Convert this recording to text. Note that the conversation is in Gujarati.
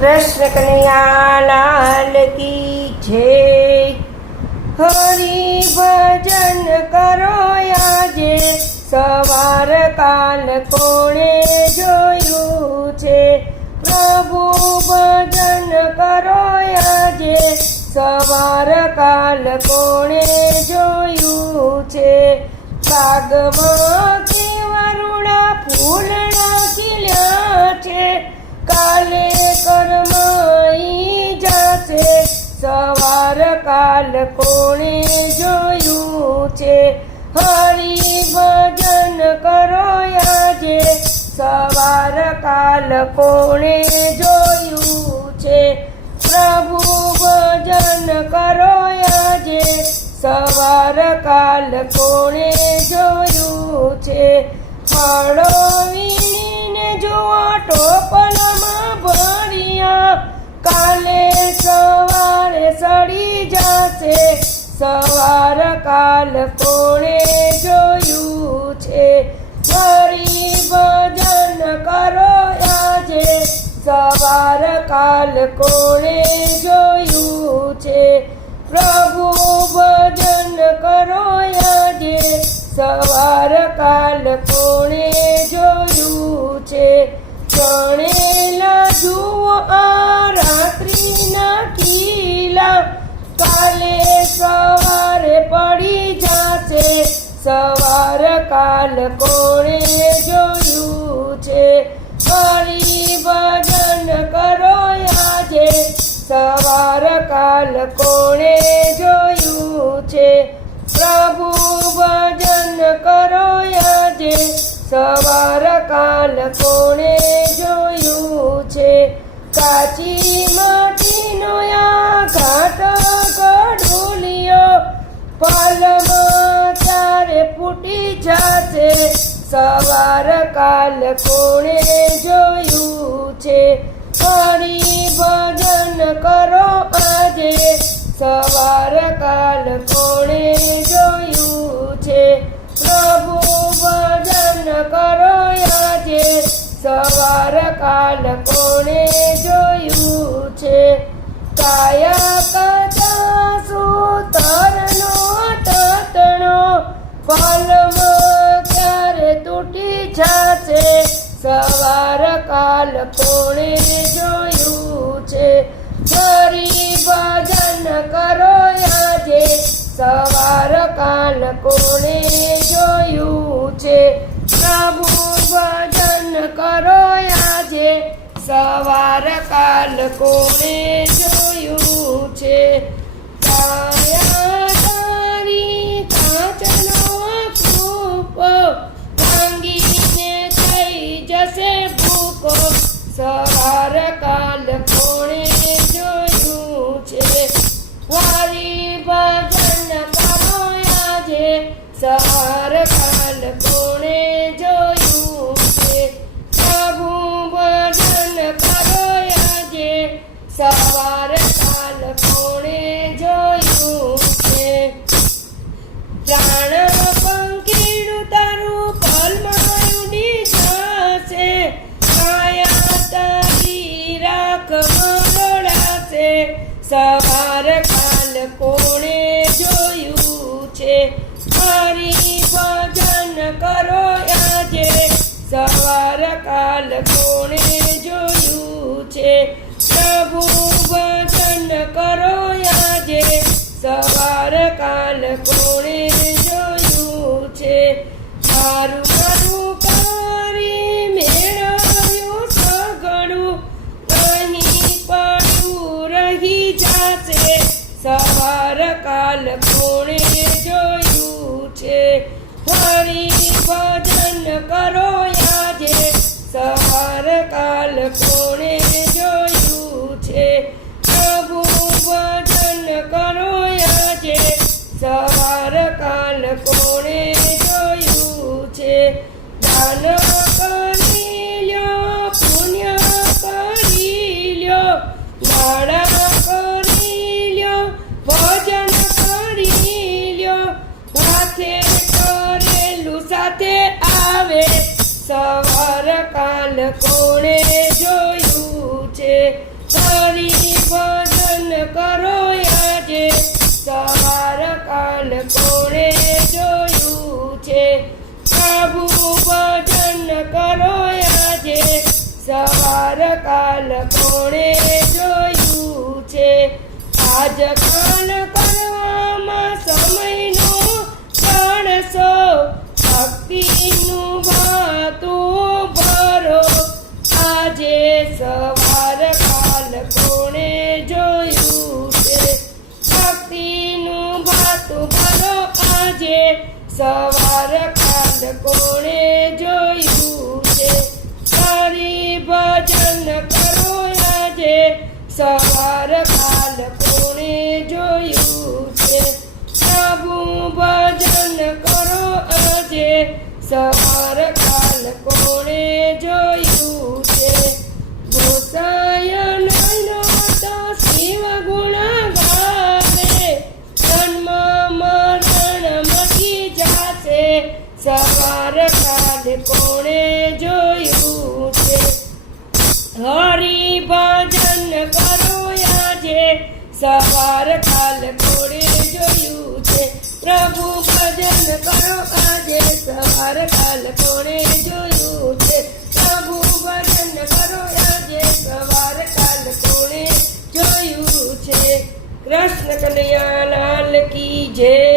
કૃષ્ણ કનૈયાલાલ કી જય. હરી ભજન કરો આજે, સવાર કાલ કોણે જોયું છે? પ્રભુ ભજન કરો આજે, સવાર કાલ કોણે જોયું છે? બાગમાં કાલ કોણે જોયું છે? હરી ભજન કરો આજે. સવાર કાલ કોણે જોયું છે? પ્રભુ ભજન કરો આજે. સવાર કાલ કોણે જોયું છે? ફળો વીણીને જુઓ, ટોપલમાં ભર્યા. કાલે સવાર કાલ કોણે જોયું છે? ફરી ભજન કરો આજે. સવાર કાલ કોણે જોયું છે? પ્રભુ ભજન કરો આજે. સવાર કાલ કોણે જોયું છે? ચણેલા જુઓ આ રાત્રિના કિલા કાલે સવારે પડી જશે. સવાર કાલ કોણે જોયું છે? હરી ભજન કરો આજે. સવાર કાલ કોણે જોયું છે? પ્રભુ ભજન કરો આજે. સવાર કાલ કોણે જોયું છે? કાચી માટીનો આ સવાર કાલ કોણે જોયું છે? હરી ભજન કરો આજે. સવાર કાલ કોણે જોયું છે? પ્રભુ ભજન કરો આજે. સવાર કાલ કોણે જોયું છે? કાયા કદા સુતરનો તતણો પલમાં સવાર કાલ કોણે જોયું છે? ફરી ભજન કરો આજે. સવાર કાલ કોણે જોયું છે? પ્રભુ ભજન કરો આજે. સવાર કાલ કોણે જોયું સવાર કાલ કોણે જોયું છે? પ્રાણ પંખીડું તારું પલમાં ઉડી જશે કાયા તારી રાખ મરડાશે સવાર કાલ કોણે જોયું છે? હરી ભજન કરો આજે. સવાર કાલ કોણે જોયું છે? પ્રભુ ભજન કરો આજે. સવાર કાલ કોણે જોયું છે? દાન કરી લ્યો, પુણ્ય કરી લ્યો. નાણા કોણે જોયું છે? તારી ભજન કરો આજે. સવાર કાલ કોણે જોયું છે? પ્રભુ ભજન કરો આજે. સવાર કાલ કોણે જોયું છે? આજ સવાર કાલ કોણે જોયું છે? હરી ભજન કરો આજે. સવાર કાલ કોણે જોયું સવાર કાલ કોણે જોયું છે. પ્રભુ ભજન કરો આજે સવાર કાલ કોણે જોયું છે. પ્રભુ ભજન કરો આજે સવાર કાલ કોણે જોયું છે. કૃષ્ણ કનૈયા લાલ કી જય.